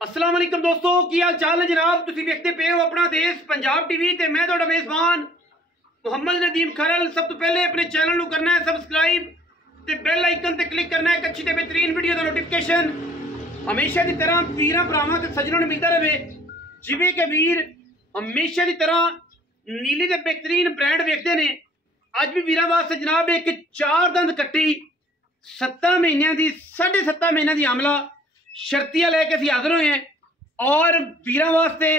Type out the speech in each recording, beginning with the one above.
अस्सलाम वालेकुम दोस्तों, की हाल चाल है जनाब। तुसी देखते पे हो अपना देश पंजाब टीवी ते मैं तुहाडा मेज़बान मुहम्मद नदीम खरल। सब तो पहले अपने चैनल नू करना है सबसक्राइब ते बेल आइकन ते क्लिक करना है एक अच्छी ते बेहतरीन वीडियो दा नोटिफिकेशन हमेशा की तरह वीरां भरावां ते सज्जनां नू मिलदा रहे। जिवें के वीर हमेशा की तरह नीली ते बेहतरीन ब्रांड वेखदे ने, अज भी वीरां वास्ते जनाब एक 4 दंद कट्टी 7 महीनों की 7.5 महीनों की आमला शर्तियां लेके असीं हाजिर होए हैं और वीरां वास्ते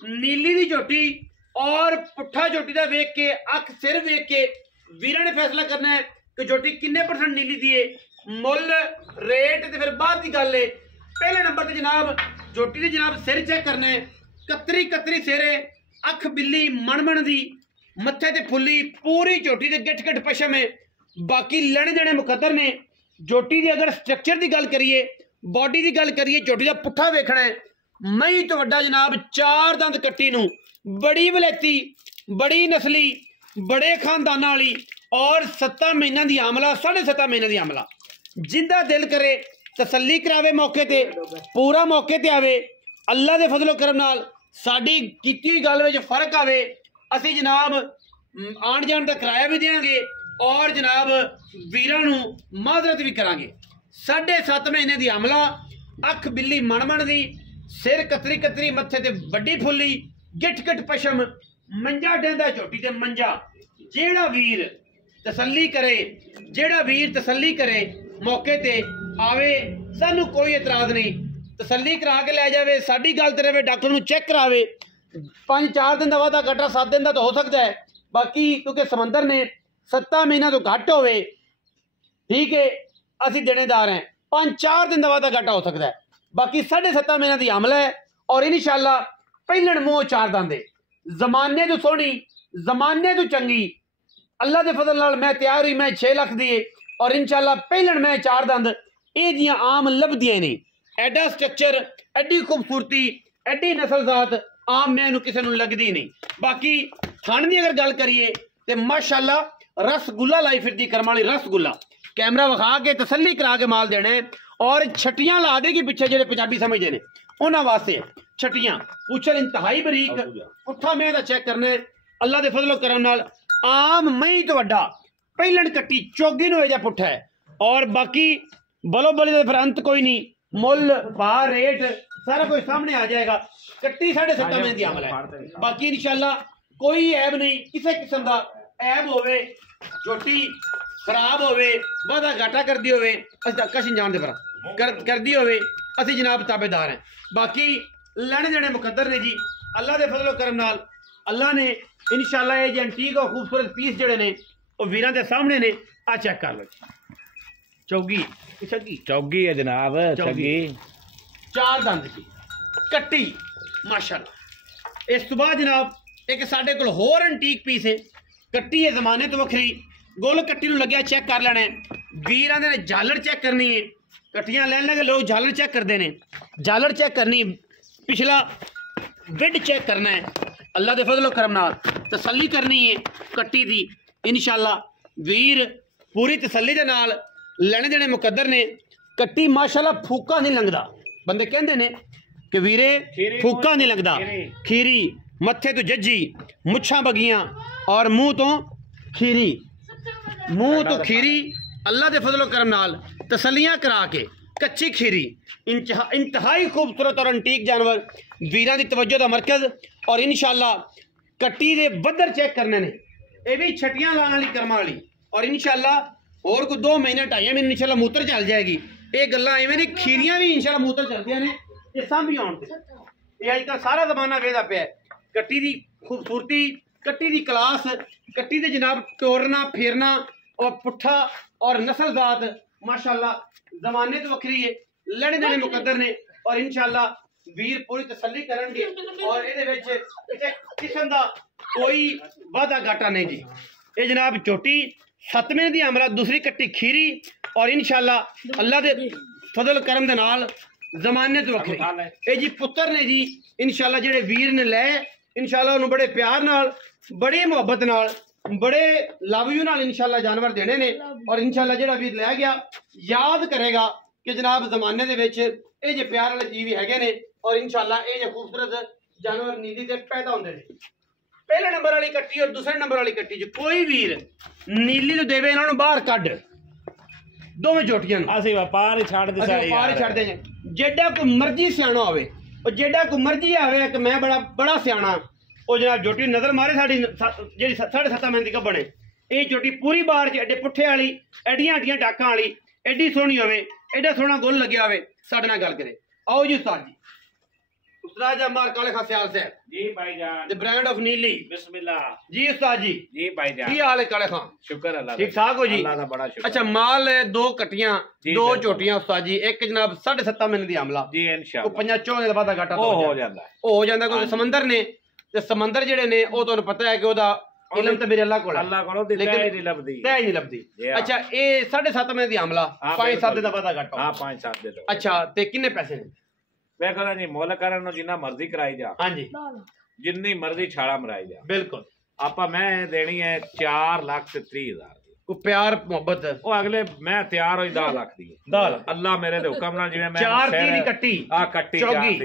नीली दी झोटी और पुट्ठा झोटी का वेख के अख सिर वेख के वीरां ने फैसला करना है कि झोटी किन्ने % नीली दी है, मुल रेट ते फिर बाद की गल है। पहले नंबर ते जनाब झोटी दे जनाब सिर चेक करना है, कतरी कतरी सिर है, अख बिल्ली मणमण दी, मत्थे ते फुल्ली, पूरी झोटी दे गिठ गिठ पशम है। बाकी लैने देने मुकद्दर ने। झोटी की अगर स्ट्रक्चर की गल करिए, बॉडी की गल करिए, झोटी का पुट्ठा वेखना है, मई तो वड्डा जनाब 4 दंद कट्टी नू बड़ी वलैती, बड़ी नस्ली, बड़े खानदाना वाली और 7 महीनों की आमला 7.5 महीनों की आमला। जिंदा दिल करे तसल्ली करावे, मौके ते पूरा मौके ते आवे। अल्लाह के फजलो करम नाल साडी कीती गल विच फर्क आवे, असीं जनाब आण जाण का किराया भी देंगे और जनाब वीरां नू माजरत भी करांगे। 7.5 महीने की आमला, अख बिल्ली मणमण दी, सिर कतरी कतरी, मत्थे ते वड्डी फुल्ली, गिठ गिठ पशम, मंजा डेंदा झोटी ते मंजा। जेड़ा वीर तसल्ली करे, जेड़ा वीर तसल्ली करे मौके ते आवे, सानू कोई एतराज नहीं, तसल्ली करा के लै जावे। साडी गल ते रहे, डॉक्टर नू चेक करावे। 5-4 दिन का वादा घाटा 7 दिन का तो हो सकता है, बाकी क्योंकि समंदर ने 7 महीना तो घट होवे, ठीक है, असी देनेदार हैं। 5-4 दिन का वादा घाटा हो सकता है, बाकी 7.5 महीना की आमला है और इंशाअल्लाह पहलण मोह 4 दंद। जमाने तो सोहनी, जमाने तो चंगी, अल्लाह के फजल नाल मैं तैयार हुई, मैं 6 लाख दी और इंशाअल्लाह पहलण मैं 4 दंद। ये जियां आम लभदियां नहीं, एडा स्ट्रक्चर, एडी खूबसूरती, एडी नस्लजात आम मैं किसी नूं लगदी नहीं। बाकी थण की अगर गल करिए तो माशाअल्लाह रसगुल्ला लाई फिरदी, करम वाली रसगुल्ला। कैमरा विखा के तसल्ली करा के माल देने और छटियां ला देगी पिछे, जो पंजाबी समझते हैं उन्होंने वास्ते छटियां। उछल इंतहाई बरीक, पुट्ठा मैं चेक करना है अल्लाह के फजलो करम नाल। आम मई तो वड्डा पहलण कट्टी चौगी नूं जा पुट्ठा है और बाकी बलो बली का फिर अंत कोई नहीं। मुल भार रेट सारा कुछ सामने आ जाएगा। कट्टी 7.5 महीने की आमला है, बाकी इंशाअल्लाह कोई ऐब नहीं, किसी किस्म का ऐब होवे, झोटी खराब होवे, वादा घाटा करती होवे, कश जान दे पर करती होवे, असी जनाब ताबेदार हैं। बाकी लैने देने मुकद्दर ने जी, अल्लाह के फजलो करम नाल। अल्लाह ने इंशाअल्लाह ये एंटीक और खूबसूरत पीस जड़े ने वो वीरां दे सामने ने। आ चेक कर लो, चौगी चौगी है जनाब, चौगी 4 दंद की कट्टी माशाअल्लाह। इस तो बाद जनाब एक साडे कोल होर एंटीक पीस है, कट्टी है जमाने तो वखरी, गोल कट्टी नूं लग्या चेक कर लेना है। वीर आंदे ने झालर चेक करनी है, कट्टियां लैन लगे लोग झालर चेक करते हैं, झालर चेक करनी, पिछला बिड चेक करना है, अल्लाह के फजलो करम नाल तसल्ली करनी है कट्टी दी। इंशाअल्लाह वीर पूरी तसल्ली दे नाल लैने देने मुकद्दर ने। कट्टी माशाअल्लाह फूका नहीं लंघदा, बंदे कहते ने कि वीरे फूका नहीं लगदा, खीरी, मत्थे तो जज्जी, मुछां बगियां और मुंह तो खीरी, मुंह तो खीरी। अल्लाह के फजलो करम नाल तसल्लियां करा के कच्ची खीरी, इंतहाई खूबसूरत और अंटीक जानवर, वीरां दी तवज्जो दा मरकज। और इंशाअल्लाह कट्टी दे बदर चेक करने ने, ये भी छटियां लाने वाली करम वाली और इंशाअल्लाह और कोई 2 महीने 2.5 महीने इंशाअल्लाह मूत्र चल जाएगी। ये गल्लां इवें नहीं, खीरियां भी इंशाअल्लाह मूत्र चलदियां ने, ये सामभी आउण ते ये अजकल सारा जमाना वेदा पिया है। कट्टी दी खूबसूरती, कट्टी दी क्लास, कट्टी दे जनाब तोड़ना फेरना और पुट्ठा और नस्लजात माशाअल्लाह जमाने तो वखरी है, लड़े देने मुकद्दर ने और इंशाअल्लाह वीर पूरी तसल्ली करनगे और ये किस्म का कोई वादा घाटा नहीं जी। ये जनाब झोटी 7 महीने की आमला, दूसरी कट्टी खीरी और इंशाअल्लाह अल्लाह के फजल करम दे नाल जमाने तो वखरे ये जी पुत्र ने जी। इंशाअल्लाह जेड़े वीर ने लै इंशाअल्लाह उन्होंने बड़े प्यार नाल, बड़ी मुहब्बत नाल, बड़े लव यू नाल इंशाअल्लाह जानवर देने ने और इंशाअल्लाह जेड़ा वीर लै गया याद करेगा कि जनाब जमाने दे विच ਇਹ ਜੇ ਪਿਆਰ ਵਾਲੇ ਜੀਵ ਹੈਗੇ ਨੇ ਔਰ ਇਨਸ਼ਾਅੱਲਾ ਇਹ ਜੇ ਖੂਬਸੂਰਤ ਜਾਨਵਰ ਨੀਲੀ ਤੇ ਪੈਦਾ ਹੁੰਦੇ ਨੇ। ਪਹਿਲੇ ਨੰਬਰ ਵਾਲੀ ਕੱਟੀ ਔਰ ਦੂਸਰੇ ਨੰਬਰ ਵਾਲੀ ਕੱਟੀ ਚ ਕੋਈ ਵੀਰ ਨੀਲੀ ਨੂੰ ਦੇਵੇ ਇਹਨਾਂ ਨੂੰ ਬਾਹਰ ਕੱਢ ਦੋਵੇਂ ਝੋਟੀਆਂ ਨੂੰ ਅਸੀਂ ਵਪਾਰ ਹੀ ਛੱਡ ਦਿੱਤਾ ਅਸੀਂ ਵਪਾਰ ਹੀ ਛੱਡਦੇ ਨੇ। ਜਿਹੜਾ ਕੋਈ ਮਰਜ਼ੀ ਸਿਆਣਾ ਹੋਵੇ ਉਹ ਜਿਹੜਾ ਕੋਈ ਮਰਜ਼ੀ ਆਵੇ ਕਿ ਮੈਂ ਬੜਾ ਸਿਆਣਾ ਉਹ ਜਨਾਬ ਝੋਟੀ ਨਜ਼ਰ ਮਾਰੇ ਸਾਡੀ ਜਿਹੜੀ 7.5 ਮਹੀਨੇ ਦੀ ਕੱਬਣ ਹੈ ਇਹ ਝੋਟੀ ਪੂਰੀ ਬਾਹਰ ਚ ਐਡੇ ਪੁੱਠੇ ਵਾਲੀ ਐਡੀਆਂ ਐਡੀਆਂ ਡਾਕਾਂ ਵਾਲੀ ਐਡੀ ਸੋਹਣੀ ਹੋਵੇ ਐਡਾ ਸੋਹਣਾ ਗੁੱਲ ਲੱਗਿਆ ਹੋਵੇ ਸਾਡੇ ਨਾਲ ਗੱਲ ਕਰੇ। आओ जी उस्ताद जी, उस्ताद अमर काले खां सियाल से जी भाईजान द ब्रांड ऑफ नीली बिस्मिल्लाह जी उस्ताद जी भाईजान की हाल है काले खां? शुक्र अल्लाह ठीक ठाक हो जी? अल्लाह का बड़ा शुक्र। अच्छा माल है दो कटियां दो बिल्कुल। झोटियां उस्ताद जी एक जनाब 7.5 महीने दी हमला जी को इंशाअल्लाह 5-4 ਦਾ ਵਾਦਾ ਘਾਟਾ ਉਹ ਹੋ ਜਾਂਦਾ ਹੈ। ਉਹ ਹੋ ਜਾਂਦਾ ਕਿਉਂਕਿ ਸਮੁੰਦਰ ਨੇ ਤੇ ਸਮੁੰਦਰ ਜਿਹੜੇ ਨੇ ਉਹ ਤੁਹਾਨੂੰ ਪਤਾ ਹੈ ਕਿ ਉਹਦਾ ਇਲਮ ਤੇ ਮੇਰੇ ਅੱਲਾਹ ਕੋਲ ਅੱਲਾਹ ਕੋਲੋਂ ਦਿੱਤਾ ਹੀ ਨਹੀਂ ਲੱਭਦੀ ਤੈ ਹੀ ਨਹੀਂ ਲੱਭਦੀ। ਅੱਛਾ ਇਹ 7.5 ਮਹੀਨੇ ਦੀ ਹਮਲਾ 5-7 ਦਾ ਵਾਦਾ ਘਾਟਾ ਹਾਂ 5-7 ਦੇ ਦੋ। ਅੱਛਾ ਤੇ ਕਿੰਨੇ ਪੈਸੇ ਨੇ? ਵੇਖੋ ਨਾ ਜੀ ਮੁੱਲ ਕਰਨ ਨੂੰ ਜਿੰਨਾ ਮਰਜ਼ੀ ਕਰਾਈ ਜਾ ਹਾਂਜੀ ਜਿੰਨੀ ਮਰਜ਼ੀ ਛਾਲਾ ਮਰਾਈ ਜਾ ਬਿਲਕੁਲ ਆਪਾਂ ਮੈਂ ਦੇਣੀ ਹੈ 4,30,000 ਕੋ ਪਿਆਰ ਮੁਹੱਬਤ ਉਹ ਅਗਲੇ ਮੈਂ ਤਿਆਰ ਹੋਈ 10 ਲੱਖ ਦੀ 10 ਲੱਖ ਅੱਲਾਹ ਮੇਰੇ ਦੇ ਹੁਕਮ ਨਾਲ ਜਿਵੇਂ ਮੈਂ 4 ਦੀ ਕੱਟੀ ਆ ਕੱਟੀ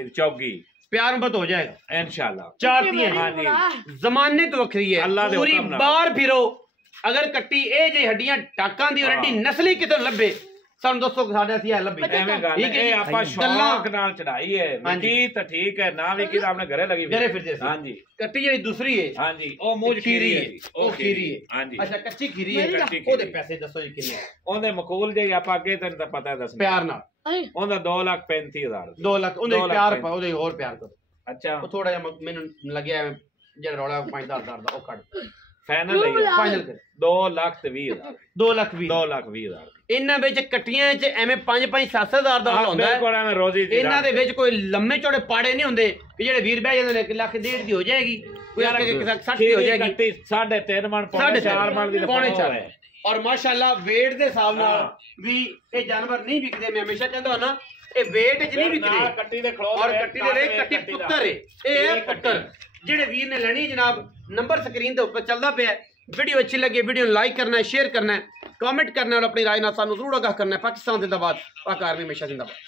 ਚੌਗੀ प्यार मुहब्बत हो जाएगा इंशाल्लाह। 4 तीन हाँ जी जमाने तो वखरी है अल्लाह दे पूरी हुक्म नाल। बार फिरो अगर कट्टी ए जे हड्डियां टाकां दी और हड्डी नस्ली कितों लब्बे ਸਾਨੂੰ ਦੱਸੋ ਕਿ ਸਾਡੇ ਅਸੀਂ ਲੱਭੀ ਐਵੇਂ ਗੱਲ ਇਹ ਆਪਾਂ ਸ਼ੌਕ ਨਾਲ ਚੜਾਈ ਹੈ ਹਾਂਜੀ ਤਾਂ ਠੀਕ ਹੈ ਨਾ ਵੀ ਕਿ ਆਪਣੇ ਘਰੇ ਲੱਗੀ ਘਰੇ ਫਿਰਦੇ ਸੀ ਹਾਂਜੀ ਕੱਟੀ ਜਿਹੜੀ ਦੂਸਰੀ ਹੈ ਹਾਂਜੀ ਉਹ ਮੂੰਹ ਖੀਰੀ ਹੈ ਉਹ ਖੀਰੀ ਹੈ ਹਾਂਜੀ ਅੱਛਾ ਕੱਚੀ ਖੀਰੀ ਹੈ ਉਹਦੇ ਪੈਸੇ ਦੱਸੋ ਜੀ ਕਿੰਨੇ? ਉਹਦੇ ਮਕੂਲ ਜੇ ਆਪਾਂ ਅੱਗੇ ਤੈਨੂੰ ਤਾਂ ਪਤਾ ਦੱਸ ਪਿਆਰ ਨਾਲ ਉਹਦਾ 2,35,000 2 ਲੱਖ ਉਹਦੇ ਪਿਆਰ ਪਾ ਉਹਦੇ ਹੋਰ ਪਿਆਰ ਕਰੋ। ਅੱਛਾ ਉਹ ਥੋੜਾ ਜਿਹਾ ਮੈਨੂੰ ਲੱਗਿਆ ਜਿਹੜਾ ਰੌਲਾ 5,000 ਦਾ ਉਹ ਕੱਢ ਫਾਈਨਲ ਫਾਈਨਲ ਕਰ 2,20,000 2,20,000 ਇਹਨਾਂ ਵਿੱਚ ਕੱਟੀਆਂ ਚ ਐਵੇਂ 5-7,000 ਦਾ ਹੁੰਦਾ ਹੈ ਬਿਲਕੁਲ ਐਵੇਂ ਰੋਜ਼ੀ ਇਹਨਾਂ ਦੇ ਵਿੱਚ ਕੋਈ ਲੰਮੇ ਚੌੜੇ ਪਾੜੇ ਨਹੀਂ ਹੁੰਦੇ ਕਿ ਜਿਹੜੇ ਵੀਰ ਬਹਿ ਜਾਂਦੇ ਨੇ 1 ਲੱਖ 1.5 ਦੀ ਹੋ ਜਾਏਗੀ ਕੋਈ ਆ ਕੇ 60 ਦੀ ਹੋ ਜਾਏਗੀ 3.5 ਮਣ ਪੌਣੇ 4 ਮਣ ਦੀ ਪੌਣੇ 4 ਔਰ ਮਾਸ਼ਾਅੱਲਾ weight ਦੇ ਹਿਸਾਬ ਨਾਲ ਵੀ ਇਹ ਜਾਨਵਰ ਨਹੀਂ ਵਿਕਦੇ। ਮੈਂ ਹਮੇਸ਼ਾ ਕਹਿੰਦਾ ਹਾਂ ਨਾ ਇਹ weight ਚ ਨਹੀਂ ਵਿਕਦੇ ਕੱਟੀ ਦੇ ਖਲੋ ਔਰ ਕੱਟੀ ਦੇ ਰੇਟ ਕੱਟੀ ਪੁੱਤਰ ਹੈ ਇਹ ਹੈ ਪੁੱਤਰ। ਜਿਹੜੇ ਵੀਰ ਨੇ ਲੈਣੀ ਜਨਾਬ ਨੰਬਰ ਸਕਰੀਨ ਦੇ ਉੱਪਰ ਚੱਲਦਾ ਪਿਆ। वीडियो अच्छी लगे वीडियो लाइक करना है शेयर करना है कमेंट करना है और अपनी राय ना सानू जरूर आगाह करना है। पाकिस्तान जिंदाबाद पाक आर्मी हमेशा जिंदाबाद।